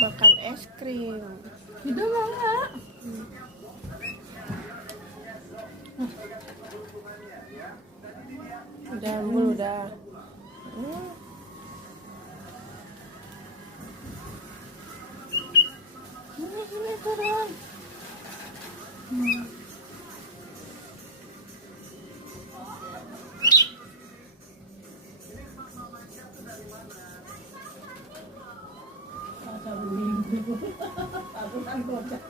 makan es krim. Itu enggak. Udah, Bul, udah. Ini turun. Aku kan kocak.